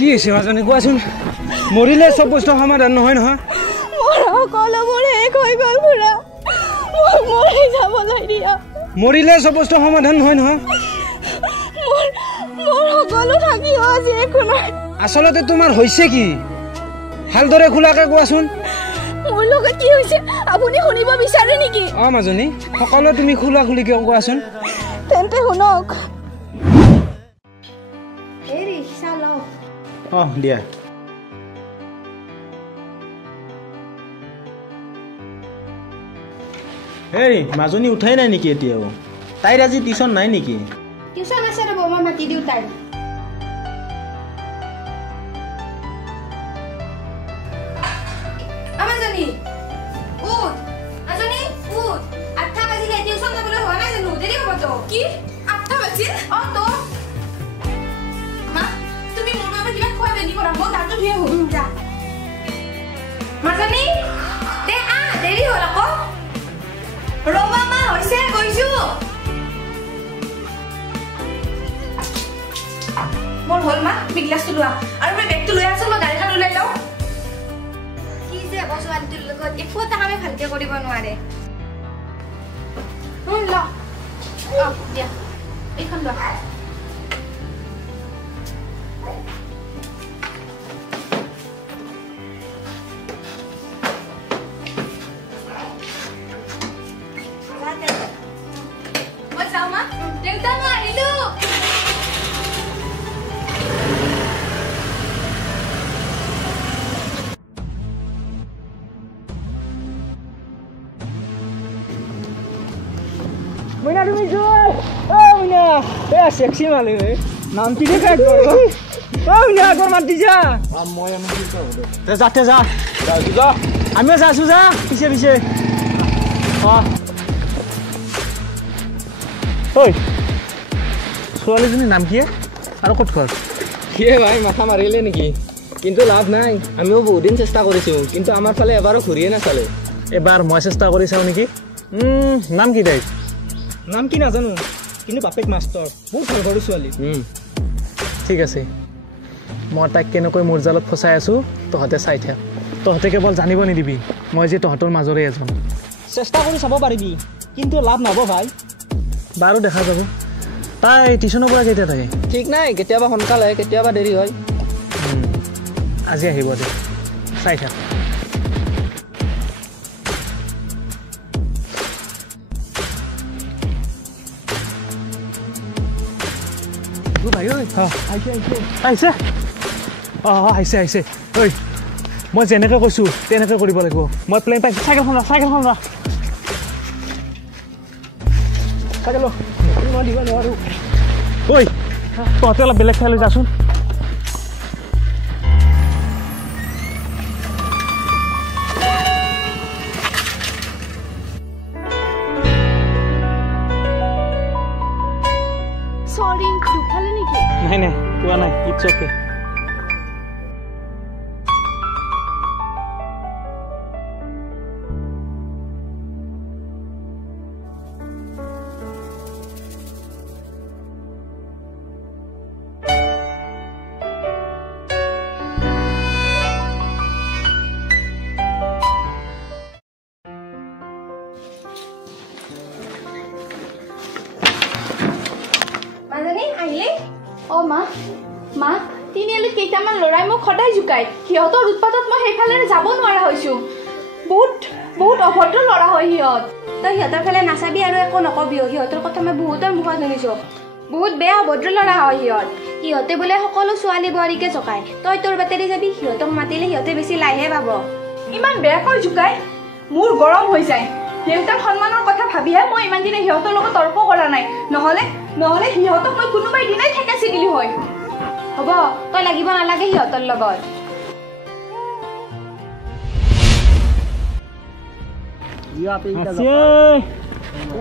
কি হৈছে মাজনী কোৱাচোন মৰিলে সব বস্তু সমাধান নহয় নহয় মৰিলে সব বস্তু সমাধান নহয় নহয় আচলতে তোমাৰ হৈছে কি ভালদৰে খোলাকে কোৱাচোন মোৰ লগত কি হৈছে আপুনি শুনিব বিচাৰে নেকি মাজনী সকলো তুমি খোলা খুলিকে কোৱাচোন তেন্তে শুনক দিয়া এই মাজনী উঠাই নাই নেকি এতিয়াও তাইৰ আজি টিউচন নাই নেকি টিউচন আছে ৰব মই মাতি দিওঁ তাই আমাজনী উঠ আজনী উঠ 8টা বাজিলে টিউচন যাবলৈ হোৱা নাই জানো দেৰি হ'ব তো কি 8টা বাজিল তো দাঁতটো ধুই আহো যা মাজনী দে দেৰি হ'ল আকৌ ৰবা মা হৈছে গৈছো মোৰ হ'ল মা তুমি গ্লাছটো লোৱা আৰু মই বেগটো লৈ আছো মই গাড়ীখন ওলাই লওঁ কি যে ছোৱালীটোৰ লগত একো এটা কামে ভালকে কৰিব নোৱাৰে ল দিয়া এইখন লোৱা Mina তুমি জয় মিনা সেক্সি মালে নাম কি দেখা মিনা আগর মাতি যা মই আমি কি করব যাতে যা যা আমিও যাইছো যা পিছে পিছে ওই ছোৱালীজনীৰ নাম কি আৰু ক'ত ঘৰ কি ভাই মাথা মাৰিলে নেকি কিন্তু লাভ নাই আমিও বহুত দিন চেষ্টা কৰিছো কিন্তু আমাৰ ফালে এবাৰো ঘূৰিয়ে নাচালে এবাৰ মই চেষ্টা কৰি চাওঁ নেকি নাম কি তাই নাম কি নাজানো কিন্তু বাপেক মাষ্টৰ বহুত ভাল ঘৰৰ ছোৱালী ঠিক আছে মই তাইক কেনেকৈ মোৰ জালত ফচাই আছো তহঁতে চাই থাক তহঁতে কেৱল জানিব নিদিবি মই যে তহঁতৰ মাজৰে এজন চেষ্টা কৰি চাব পাৰিবি কিন্তু লাভ নহ'ব ভাই বাৰু দেখা যাব তাই টিউচনৰ পৰা কেতিয়া থাকে ঠিক নাই কেতিয়াবা সোনকালে কেতিয়াবা দেৰি হয় আজি আহিব দে চাই থাক আহিছে ঐ মই যেনেকৈ কৈছোঁ তেনেকৈ কৰিব লাগিব মই প্লেন পাইছোঁ চাইকেলখন ৰা চাইকেল দিব নোৱাৰোঁ ঐ তহঁতে অলপ বেলেগ ঠাইলৈ যাচোন নাই কোৱা নাই ইটছ অ'কে মাজনী আহিলে অ মা মা তিনিআলিত কেইটামান ল'ৰাই মোক সদায় জোকায় সিহঁতৰ উৎপাতত মই সেইফালে যাব নোৱাৰা হৈছোঁ বহুত বহুত অভদ্ৰ ল'ৰা হয় সিহঁত তই সিহঁতৰ ফালে নাচাবি আৰু একো নকবিও সিহঁতৰ কথা মই বহুতৰ মুখত শুনিছোঁ বহুত বেয়া অভদ্ৰ ল'ৰা হয় সিহঁতে বোলে সকলো ছোৱালী বোৱাৰীকে জোকায় তই তোৰ বাটেদি যাবি সিহঁতক মাতিলে সিহঁতে বেছি লাইহে পাব ইমান বেয়াকৈ জোকায় মোৰ গৰম হৈ যায় দেউতাৰ সন্মানৰ কথা ভাবিহে মই ইমান দিনে সিহঁতৰ লগত তৰ্ক কৰা নাই নহ'লে সিহঁতক মই কোনোবাই দিনাই ঠেকাচি দিলো হয় হ'ব তই লাগিব নালাগে সিহঁতৰ লগত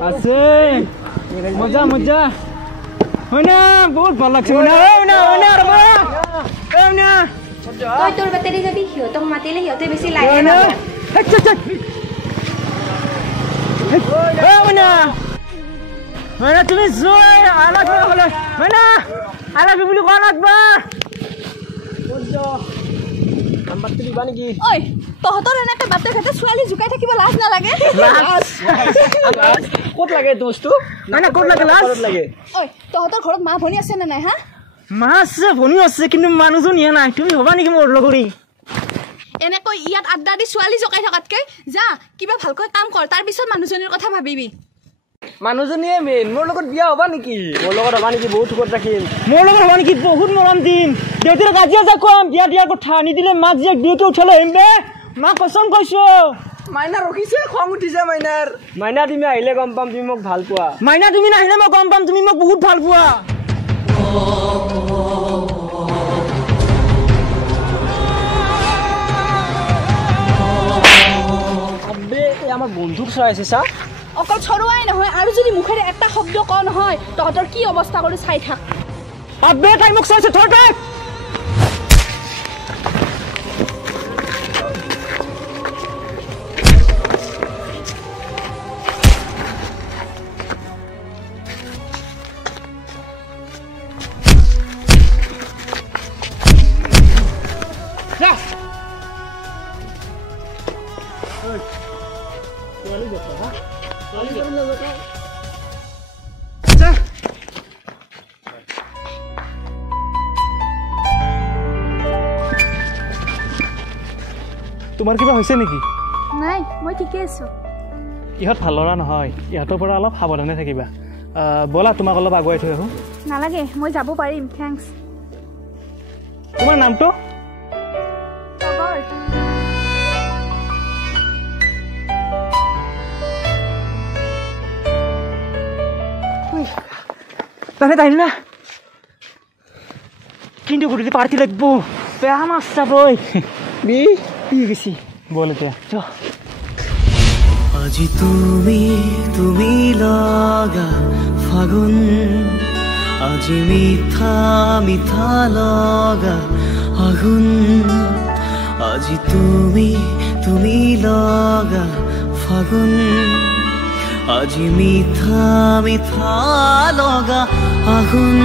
আছে মজা মজা হয় না বহুত ভাল লাগছে তই তোৰ বাটেদি যাবি সিহঁতক মাতিলে সিহঁতে বেছি লাইহে পাব তুমি আলাগ বুলি কোৱা লাগবা দিবা নেকি ঐ তহঁতৰ এনেকে বাটে ঘাটে ছোৱালী জোকাই থাকিব লাজ নালাগে ক'ত লাগে বস্তু ক'ত লাগে লাজ লাগে ঐ তহঁতৰ ঘৰত মা ভনী আছে নে নাই হা মা আছে ভনী আছে কিন্তু মানুহজন ইয়া নাই তুমি হবা নেকি মোৰ লগৰী এনেকৈ ইয়াত আড্ডা দি ছোৱালী জোকাই থকাতকৈ যা কিবা ভালকৈ কাম কৰ তাৰ পিছত মানুহজনীৰ কথা ভাবিবি মানুহজনীয়ে মেইন মোৰ লগত বিয়া হবা নেকি মোৰ লগত হবা নেকি বহুত সুখত ৰাখিম মোৰ লগত হবা নেকি বহুত মৰম দিম দেউতাৰ কাজিয়া যা কম বিয়া দিয়াৰ কথা নিদিলে মাক জীয়েক দুয়োকে উঠালে আহিম বে মা কচম কৈছো মাইনা ৰখিছে খং উঠিছে মাইনা তুমি আহিলে গম পাম তুমি মোক ভাল পোৱা মাইনা তুমি নাহিলে মই গম পাম তুমি মোক বহুত ভাল পোৱা আমাৰ বন্ধুক চৰাইছে চা অকল চৰুৱাই নহয় আৰু যদি মুখেৰে এটা শব্দ ক নহয় তহঁতৰ কি অৱস্থা কৰি চাই থাক আবে তাই মোক চাইছে থৰ তাক তোমাৰ কিবা হৈছে নেকি নাই মই ঠিকে আছো ইহঁত ভাল ল'ৰা নহয় ইহঁতৰ পৰা অলপ সাৱধানে থাকিবা বলা তোমাক অলপ আগুৱাই থৈ আহোঁ নালাগে মই যাব পাৰিম থেংকছ তোমাৰ নামটো তাহলে তাই না কিন্তু ঘুরিতে পারতি লাগবো বেয়া মাছ চাবই দিয়ে গেছি বল এতিয়া আজি তুমি লগা ফাগুন আজি মিঠা মিঠা লগা আগুন আজি তুমি লগা ফাগুন আজি মিঠা মিঠা লগা আগুন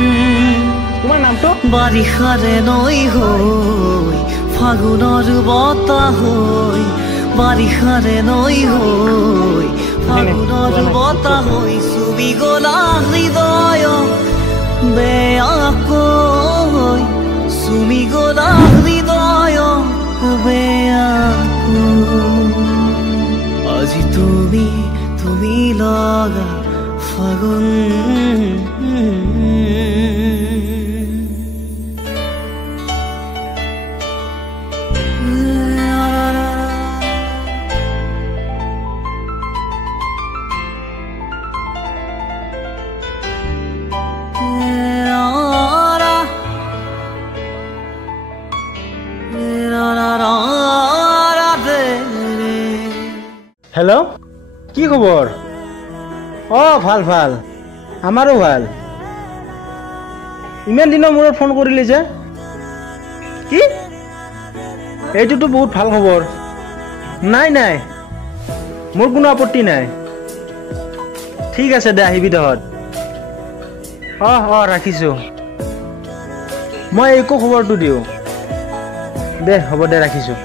তোমাৰ নামটো বাৰিষাৰে নৈ হৈ ফাগুনৰ বতাহ হৈ বাৰিষাৰে নৈ হৈ ফাগুনৰ বতাহ হৈ চুবি গলা হৃদয় বেয়াকৈ চুবি গলা হৃদয় বেয়াকৈ আজি তুমি লগা ফাগুন হেল্ল' কি খবৰ ভাল ভাল আমাৰো ভাল ইমান দিনৰ মূৰত ফোন কৰিলে যে কি এইটোতো বহুত ভাল খবৰ নাই নাই মোৰ কোনো আপত্তি নাই ঠিক আছে দে আহিবি তহঁত ৰাখিছোঁ মই একো খবৰটো দিওঁ দে হ'ব দে ৰাখিছোঁ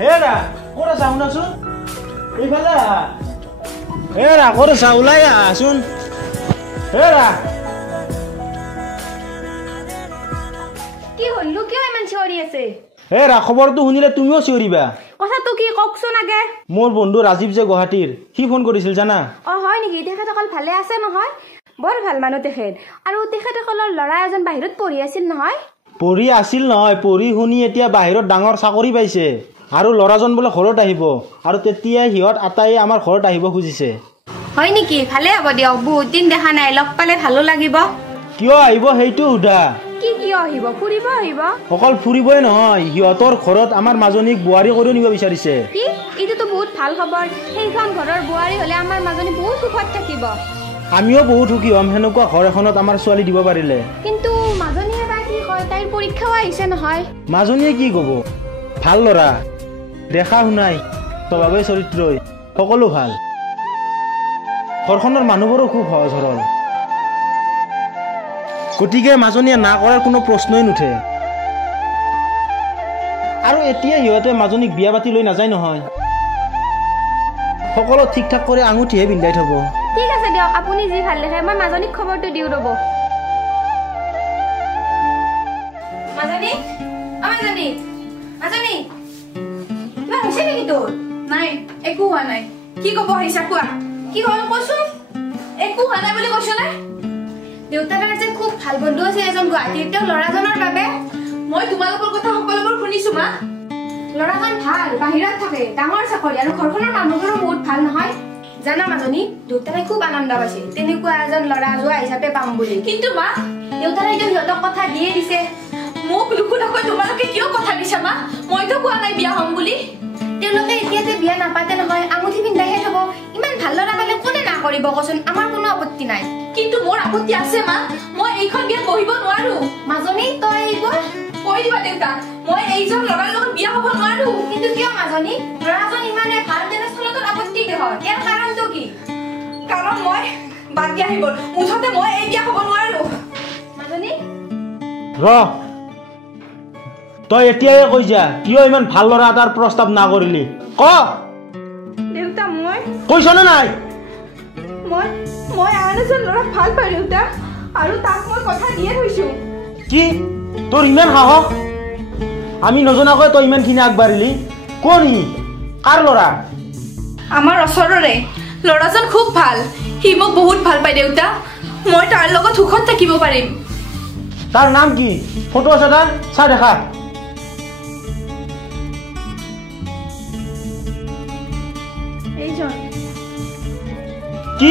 হেৰা ক'ত আছা শুনাচোন এইফালে হেৰা ক'ত আছা ওলাই আহাচোন আছে এ ৰা খবৰটো শুনিলে তুমিও চিঞৰিবা কথাটো কি কওকচোন আগে মোৰ বন্ধু ৰাজীৱ যে গুৱাহাটীৰ সি ফোন কৰিছিল জানা হয় নেকি তেখেতসকল ভালে আছে নহয় বৰ ভাল মানুহ তেখেত আৰু তেখেতসকলৰ ল'ৰা এজন বাহিৰত পঢ়ি আছিল নহয় পঢ়ি আছিল নহয় পঢ়ি শুনি এতিয়া বাহিৰত ডাঙৰ চাকৰি পাইছে আৰু ল'ৰাজন বোলে ঘৰত আহিব আৰু তেতিয়াই সিহঁত আটাইয়ে আমাৰ ঘৰত আহিব খুজিছে হয় নেকি ভালে হ'ব দিয়ক বহুত দিন দেখা নাই লগ পালে ভালো লাগিব কিয় আহিব সেইটো সোধা কি কিয় আহিব ফুৰিব আহিব অকল ফুৰিবই নহয় সিহঁতৰ ঘৰত আমাৰ মাজনীক বোৱাৰী কৰি নিব বিচাৰিছে কি এইটোতো বহুত ভাল খবৰ সেইখন ঘৰৰ বোৱাৰী হলে আমাৰ মাজনী বহুত সুখত থাকিব আমিও বহুত সুখী হ'ম সেনেকুৱা ঘৰ এখনত আমাৰ ছোৱালী দিব পাৰিলে কিন্তু মাজনীয়ে বা কি কয় তাইৰ পৰীক্ষাও আহিছে নহয় মাজনীয়ে কি ক'ব ভাল ল'ৰা দেখা শুনাই স্বভাৱে চৰিত্ৰই সকলো ভাল ঘৰখনৰ মানুহবোৰো খুব সহজ সৰল গতিকে মাজনীয়ে না কৰাৰ কোনো প্ৰশ্নই নুঠে আৰু এতিয়া সিহঁতে মাজনীক বিয়া পাতি লৈ নাযায় নহয় সকলো ঠিক ঠাক কৰি আঙুঠিহে পিন্ধাই থব ঠিক আছে দিয়ক আপুনি যি ভাল দেখে মই মাজনীক খবৰটো দিও ৰ'ব মাজনী মাজনী মাজনী কিবা হৈছে নেকি তোৰ নাই একো হোৱা নাই কি ক'ব আহিছা কোৱা কি হ'ল কচোন একো হোৱা নাই বুলি কৈছো নাই দেউতাৰ যে খুব ভাল বন্ধু আছে এজন গুৱাহাটীৰ তেওঁ ল'ৰাজনৰ বাবে মই তোমালোকৰ কথা সকলোবোৰ শুনিছো মা ল'ৰাজন ভাল বাহিৰত থাকে ডাঙৰ চাকৰি আৰু ঘৰখনৰ মানুহবোৰো বহুত ভাল নহয় জানা মাজনী দেউতাৰে খুব আনন্দ পাইছে তেনেকুৱা এজন ল'ৰা যোৱা হিচাপে পাম বুলি কিন্তু মা দেউতাৰে সিহঁতক কথা দিয়ে দিছে মোক লুকুটাকৈ তোমালোকে কিয় কথা দিছা মা মইতো কোৱা নাই বিয়া হ'ম বুলি তেওঁলোকে এতিয়াতে বিয়া নাপাতে নহয় আঙুঠি পিন্ধাইহে থব ইমান ভাল ল'ৰা পালে কোনে না কৰিব কচোন আমাৰ কোনো আপত্তি নাই কিন্তু মোৰ আপত্তি আছে মা মই এইখন বিয়াত বহিব নোৱাৰো মাজনী তই এইবোৰ কৈ দিবা দেউতা মই এইজন ল'ৰাৰ লগত বিয়া হ'ব নোৱাৰো কিন্তু কিয় মাজনী ল'ৰাজন ইমানে ভাল তেনেস্থলত আপত্তি কিয় ইয়াৰ কাৰণটো কি কাৰণ মই বাদ দিয়া আহিব মুঠতে মই এই বিয়া হ'ব নোৱাৰো মাজনী ৰ তই এতিয়াই কৈ যা কিয় ইমান ভাল ল'ৰা এটাৰ প্ৰস্তাৱ না কৰিলি ক দেউতা মই কৈছ নে নাই মই আন এজন ল'ৰাক ভাল পাওঁ দেউতা আৰু তাক মই কথা দিয়ে থৈছো কি তোৰ ইমান সাহস আমি নজনাকৈ তই ইমানখিনি আগবাঢ়িলি কোন ই কাৰ ল'ৰা আমাৰ ওচৰৰে ল'ৰাজন খুব ভাল সি মোক বহুত ভাল পায় দেউতা মই তাৰ লগত সুখত থাকিব পাৰিম তাৰ নাম কি ফটো আছে তাৰ চা দেখা এইজন কি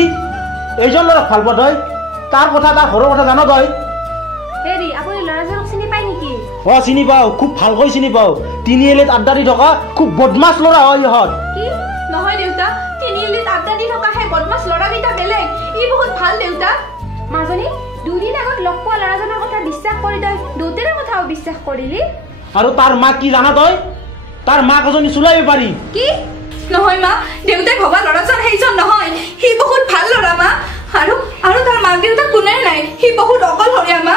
এইজন ল'ৰাক ভাল পাৱ তই তাৰ কথা তাৰ ঘৰৰ কথা জান তই হেৰি আপুনি ল'ৰাজনক চিনি পায় নেকি চিনি পাওঁ খুব ভালকৈ চিনি পাওঁ তিনিআলিত আড্ডা দি থকা খুব বদমাছ ল'ৰা হয় ইহঁত কি নহয় দেউতা তিনিআলিত আড্ডা দি থকা সেই বদমাছ ল'ৰাকেইটা বেলেগ ই বহুত ভাল দেউতা মাজনী দুদিন আগত লগ পোৱা ল'ৰাজনৰ কথা বিশ্বাস কৰি তই দেউতাৰে কথাও বিশ্বাস কৰিলি আৰু তাৰ মাক কি জানা তই তাৰ মাক এজনী চুলাই পাৰি কি নহয় মা দেউতাই ভবা ল'ৰাজন সেইজন নহয় সি বহুত ভাল ল'ৰা মা আৰু তাৰ মাক দেউতাক কোনে নাই সি বহুত অকলশৰীয়া মা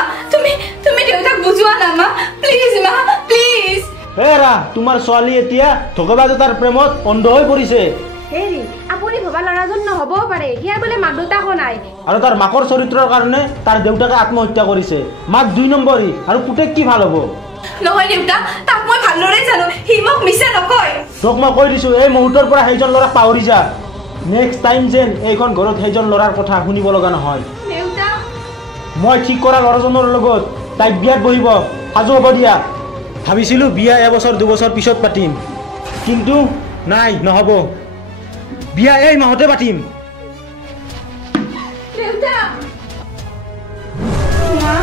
তুমি দেউতাক বুজোৱা না মা প্লিজ মা প্লিজ হেৰা তোমাৰ ছোৱালী এতিয়া ধোকাবাজ তাৰ প্ৰেমত অন্ধ হৈ পৰিছে হেৰি আপুনি ভবা ল'ৰাজন নহ'বও পাৰে ইয়াৰ বোলে মাক দেউতাকো নাই আৰু তাৰ মাকৰ চৰিত্ৰৰ কাৰণে তাৰ দেউতাকে আত্মহত্যা কৰিছে মাক 2 নম্বৰী আৰু পুতেক কি ভাল হ'ব নহয় দেউতা তাক মই ভালদৰে জানো সি মোক মিছা নকয় তোক মই কৈ দিছো এই মুহূৰ্তৰ পৰা সেইজন ল'ৰাক পাহৰি যা নেক্সট টাইম যেন এইখন ঘৰত সেইজন ল'ৰাৰ কথা শুনিব লগা নহয় দেউতা মই ঠিক কৰা ল'ৰাজনৰ লগত তাইক বিয়াত বহিব সাজু হ'ব দিয়া ভাবিছিলোঁ বিয়া এবছৰ 2 বছৰ পিছত পাতিম কিন্তু নাই নহ'ব বিয়া এই মাহতে পাতিম দেউতা মা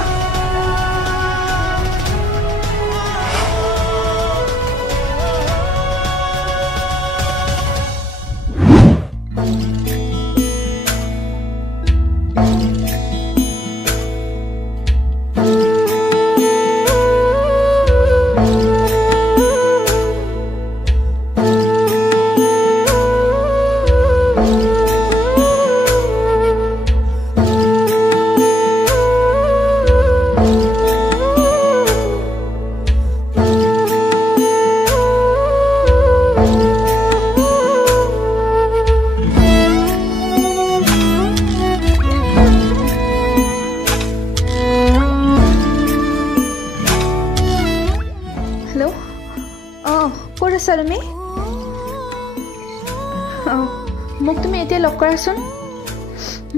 লগ কৰাচোন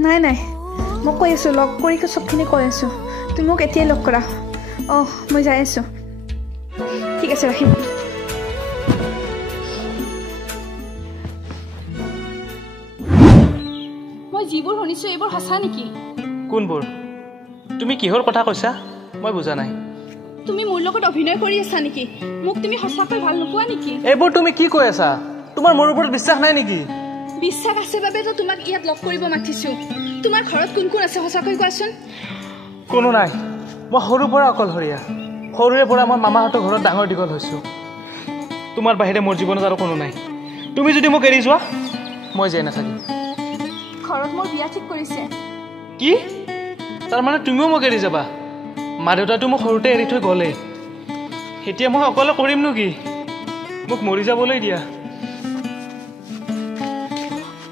নাই নাই মই কৈ আছোঁ লগ কৰি চবখিনি কৈ আছোঁ তুমি মোক এতিয়াই লগ কৰা অঁ মই যাই আছোঁ ঠিক আছে ৰাখিম মই যিবোৰ শুনিছোঁ এইবোৰ সঁচা নেকি কোনবোৰ তুমি কিহৰ কথা কৈছা মই বুজা নাই তুমি মোৰ লগত অভিনয় কৰি আছা নেকি মোক তুমি সঁচাকৈ ভাল নোপোৱা নেকি এইবোৰ তুমি কি কৈ আছা তোমাৰ মোৰ ওপৰত বিশ্বাস নাই নেকি বিশ্বাস আছে বাবেতো তোমাক ইয়াত লগ কৰিব মাতিছোঁ তোমাৰ ঘৰত কোন কোন আছে সঁচাকৈ কোৱাচোন কোনো নাই মই সৰুৰ পৰা অকলশৰীয়া সৰুৰে পৰা মই মামাহঁতৰ ঘৰত ডাঙৰ দীঘল হৈছোঁ তোমাৰ বাহিৰে মোৰ জীৱনত আৰু কোনো নাই তুমি যদি মোক এৰি যোৱা মই জীয়াই নাথাকিম ঘৰত মোৰ বিয়া ঠিক কৰিছে কি তাৰমানে তুমিও মোক এৰি যাবা মা দেউতাটো মোক সৰুতে এৰি থৈ গ'লে এতিয়া মই অকলে কৰিমনো কি মোক মৰি যাবলৈ দিয়া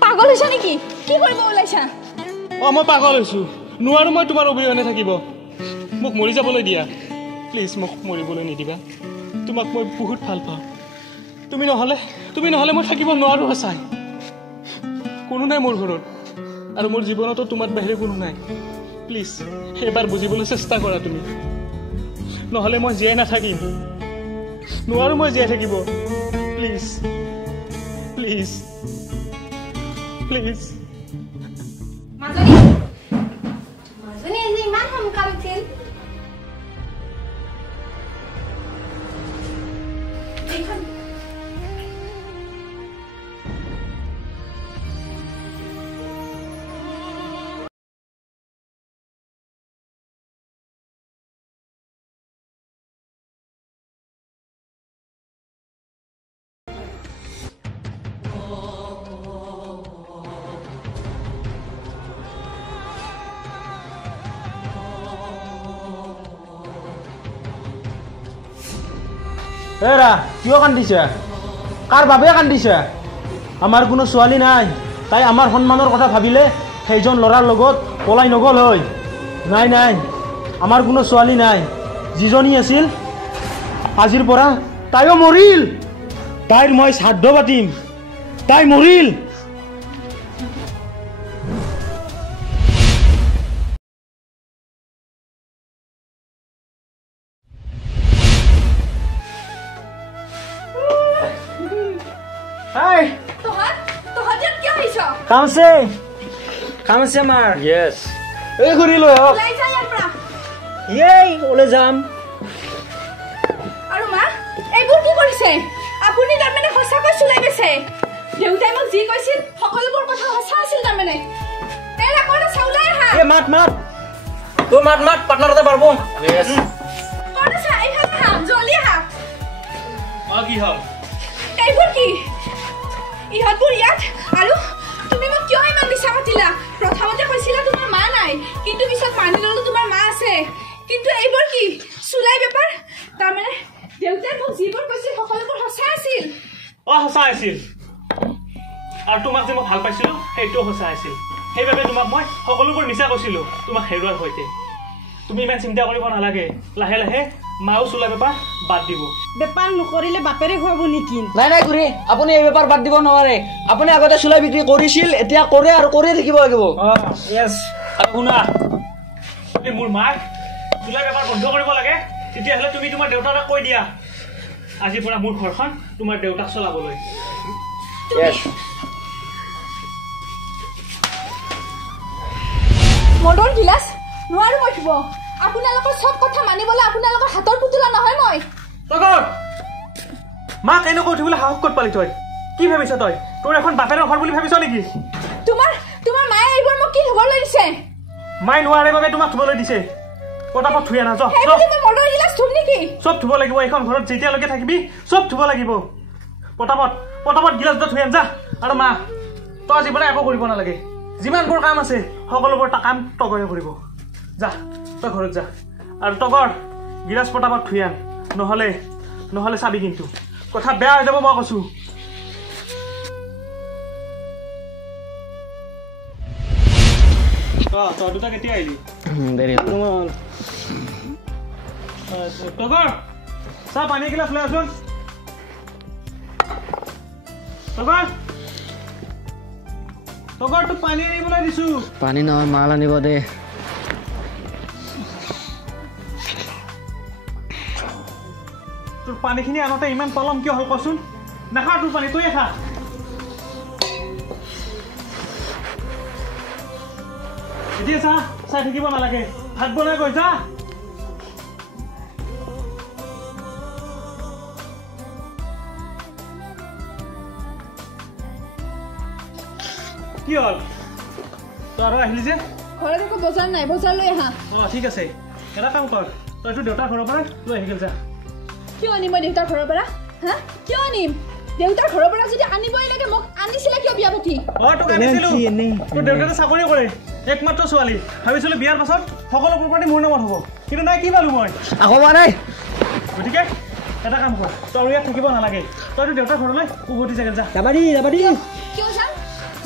পাগল হৈছা নেকি কি কৰিব ওলাইছা অঁ মই পাগল হৈছোঁ নোৱাৰো মই তোমাৰ অবিহনে থাকিব মোক মৰি যাবলৈ দিয়া প্লিজ মোক মৰিবলৈ নিদিবা তোমাক মই বহুত ভাল পাওঁ তুমি নহ'লে মই থাকিব নোৱাৰো সঁচাই কোনো নাই মোৰ ঘৰত আৰু মোৰ জীৱনতো তোমাৰ বাহিৰে কোনো নাই প্লিজ এবাৰ বুজিবলৈ চেষ্টা কৰা তুমি নহ'লে মই জীয়াই নাথাকিম নোৱাৰো মই জীয়াই থাকিব প্লিজ প্লিজ প্লিজ মাজনী আজি ইমান সোনকাল উঠিল এৰা কিয় কান্দিছা কাৰ বাবে কান্দিছা আমাৰ কোনো ছোৱালী নাই তাই আমাৰ সন্মানৰ কথা ভাবিলে সেইজন ল'ৰাৰ লগত পলাই নগ'ল হয় নাই নাই আমাৰ কোনো ছোৱালী নাই যিজনী আছিল আজিৰ পৰা তাইও মৰিল তাইৰ মই শ্ৰাদ্ধ পাতিম তাই মৰিল কাম আছে আমাৰ য়েছ এই ঘূৰি লৈ আহক এই ওলাই যাম আৰু মা এইবোৰ কি কৰিছে আপুনি তাৰমানে সঁচাকৈ চুলাই গৈছে দেউতাই মোক যি কৈছিল সকলোবোৰ কথা সঁচা আছিল তাৰমানে এই ৰাকৰে চাউলাই আহা এই মাত তোৰ মাত পাৰ্টনাৰতে পাৰব য়েছ কৰে চা এইফালে আহা জলদি আহা অঁ কি হ'ল এইবোৰ কি ইহঁতবোৰ ইয়াত আৰু তুমি মোক কিয় ইমান মিছা পাতিলা প্ৰথমতে কৈছিলা তোমাৰ মা নাই কিন্তু পিছত মানি ল'লো তোমাৰ মা আছে কিন্তু এইবোৰ কি চুলাই বেপাৰ তাৰমানে দেউতাই মোক যিবোৰ কৈছিল সকলোবোৰ সঁচা আছিল অঁ সঁচা আছিল আৰু তোমাক যে মই ভাল পাইছিলোঁ সেইটোও সঁচা আছিল সেইবাবে তোমাক মই সকলোবোৰ মিছা কৈছিলোঁ তোমাক হেৰুৱাৰ সৈতে তুমি ইমান চিন্তা কৰিব নালাগে লাহে লাহে মাও চুলা বেপাৰ বাদ দিব বেপাৰ নকৰিলে বাপেৰে খুৱাব নেকি নাই খুৰী আপুনি এই বেপাৰ বাদ দিব নোৱাৰে আপুনি আগতে চুলাই বিক্ৰী কৰিছিল এতিয়া কৰে আৰু কৰিয়ে থাকিব লাগিব য়েছ আৰু শুনা তুমি মোৰ মাক চুলা বেপাৰ বন্ধ কৰিব লাগে তেতিয়াহ'লে তুমি তোমাৰ দেউতাক কৈ দিয়া আজিৰ পৰা মোৰ ঘৰখন তোমাৰ দেউতাক চলাবলৈ মদৰ গিলাচ নোৱাৰো মই থব আপোনালোকৰ সব কথা মানিবলৈ আপোনালোকৰ হাতৰ পুতলা নহয় মই তগৰ মাক এনেকৈ উঠিবলৈ সাহস ক'ত পালি তই কি ভাবিছ তই তোৰ এখন বাপেৰৰ ঘৰ বুলি ভাবিছ নেকি তোমাৰ মায়ে এইবোৰ মোক কি ধুবলৈ দিছে মায়ে নোৱাৰে বাবে তোমাক ধুবলৈ দিছে পটাপট ধুই আনা যা মদৰ গিলাচ ধুম নেকি চব ধুব লাগিব এইখন ঘৰত যেতিয়ালৈকে থাকিবি চব ধুব লাগিব পটাপট গিলাচ ধুই আন যা আৰু মা তই আজি পৰা একো কৰিব নালাগে যিমানবোৰ কাম আছে সকলোবোৰ কাম তগৰে কৰিব যা তই ঘৰত যা আৰু তগৰ গিলাচ পটাপট ধুই আন নহ'লে চাবি কিন্তু কথা বেয়া হৈ যাব মই কৈছোঁ তই দুটা কেতিয়া আহিলি তগৰ চাহ পানী গিলাচ লৈ আছোন তগৰ তগৰ তো পানী আনিবলৈ দিছো পানী নহয় মাল আনিব দে তোৰ পানীখিনি আনতে ইমান পলম কিয় হ'ল কচোন নাখা তোৰ পানী তই খা এতিয়া চাই থাকিব নালাগে ভাত বনাই গৈ যা কি হ'ল তই আৰু আহিলি যে ঘৰত একো বজাৰ নাই বজাৰ লৈ আহা ঠিক আছে এটা কাম কৰ তইতো দেউতাৰ ঘৰৰ পৰা লৈ আহি গ'ল যা কিয় আনিম মই দেউতাৰ ঘৰৰ পৰা হা কিয় আনিম দেউতাৰ ঘৰৰ পৰা যদি আনিবই লাগে মোক আনিছিলে কিয় বিয়া পাতি তোক আনিছিলো তোৰ দেউতাকে চাকৰি কৰে একমাত্ৰ ছোৱালী ভাবিছিলো বিয়াৰ পাছত সকলো প্ৰপাৰ্টি মোৰ নামত হ'ব কিন্তু নাই কি পালো মই আকৌ পোৱা নাই গতিকে এটা কাম কৰ তই ইয়াত থাকিব নালাগে তইতো দেউতাৰ ঘৰলৈ উভতি যাগে যা যাবাদি কিয় যাম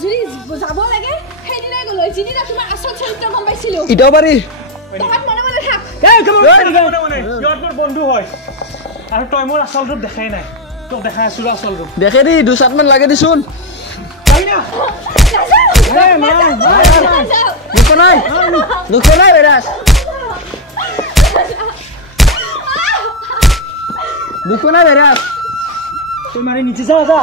যদি যাব লাগে সেইদিনাই গ'লো যিদিনা তোমাৰ আচল চৰিত্ৰ গম পাইছিলো ইটাও পাৰি তহঁত মনে মনে থাক সিহঁত মোৰ বন্ধু হয় আৰু তই মোৰ আচল ৰূপ দেখাই নাই তোক দেখাই আছো আচল ৰূপ দেখে দি 2 চাত মান লাগে দিছোন দুখ নাই বেৰাজ দুখ নাই বেৰাজ তুই মারি নিচে যা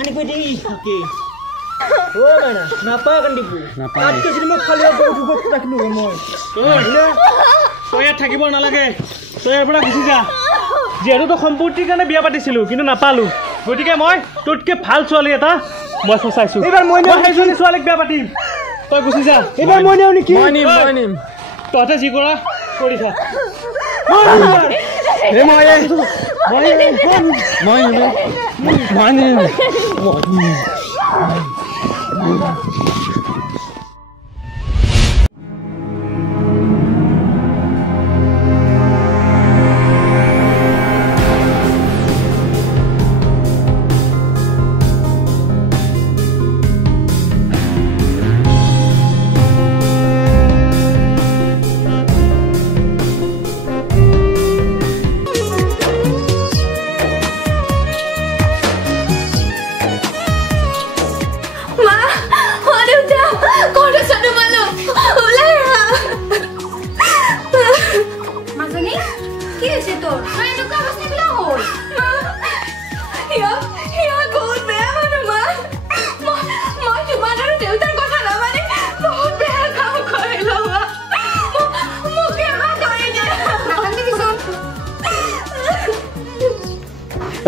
Ani pwede oke. Oh mana? Napa kan dibu? Napa? Tadi ke sini mau kali aku juga tak dulu mau. তই ইয়াত থাকিব নালাগে তই ইয়াৰ পৰা গুচি যা যিহেতু তো সম্পত্তিৰ কাৰণে বিয়া পাতিছিলো কিন্তু নাপালো গতিকে মই তোতকে ভাল ছোৱালী এটা মই ফচাইছো এবাৰ মই সেইজনী ছোৱালীক বিয়া পাতিম তই গুচি যা এবাৰ মই নেও নেকি? মই নিম তহঁতে যি কৰা কৰি থাক মই নিম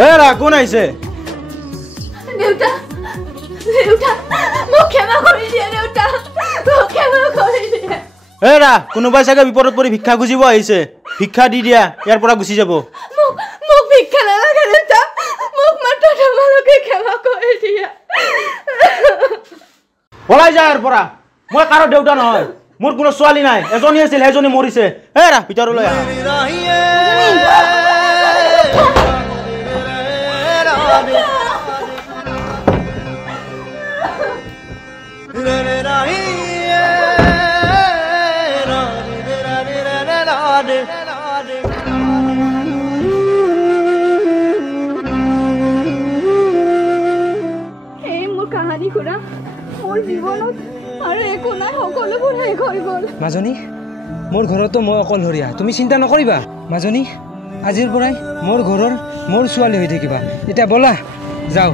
এৰা কোন আহিছে দেউতা মোক ক্ষমা কৰি দিয়া দেউতা মোক ক্ষমা কৰি দিয়া এৰা কোনোবাই চাগে বিপদত পৰি ভিক্ষা খুজিব আহিছে ভিক্ষা দি দিয়া ইয়াৰ পৰা গুচি যাব মোক ভিক্ষা নালাগে দেউতা মোক মাত্ৰ তোমালোকে ক্ষমা কৰি দিয়া পলাই যা ইয়াৰ পৰা মই কাৰো দেউতা নহয় মোৰ কোনো ছোৱালী নাই এজনী আছিল সেইজনী মৰিছে এৰা ভিতৰলৈ আহ কাহানী শুনা মোৰ জীৱনত আৰু একো নাই সকলোবোৰ শেষ হৈ গ'ল মাজনী মোৰ ঘৰতো মই অকলশৰীয়া তুমি চিন্তা নকৰিবা মাজনী আজিৰ পৰাই মোৰ ঘৰৰ মোৰ ছোৱালী হৈ থাকিবা এতিয়া বলা যাও